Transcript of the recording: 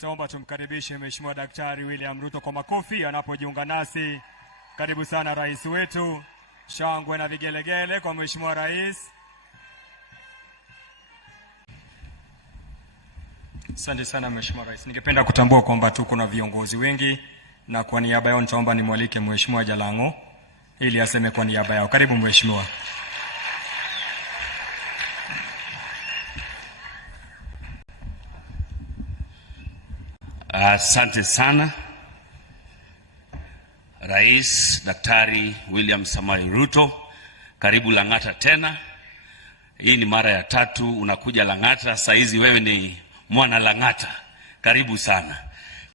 Taomba tumkaribishe Mheshimiwa Daktari William Ruto kwa makofi anapojiunga nasi. Karibu sana rais wetu. Shangwe na vigelegele kwa Mheshimiwa Rais. Asante sana Mheshimiwa Rais. Ningependa kutambua kwamba tuko na viongozi wengi na kwa niaba yao nitaomba nimwalike Mheshimiwa Jalango ili aseme kwa niaba yao. Karibu Mheshimiwa. Asante sana Rais Daktari William Samoei Ruto, karibu Lang'ata tena. Hii ni mara ya 3 unakuja Lang'ata, saizi wewe ni mwana Lang'ata. Karibu sana.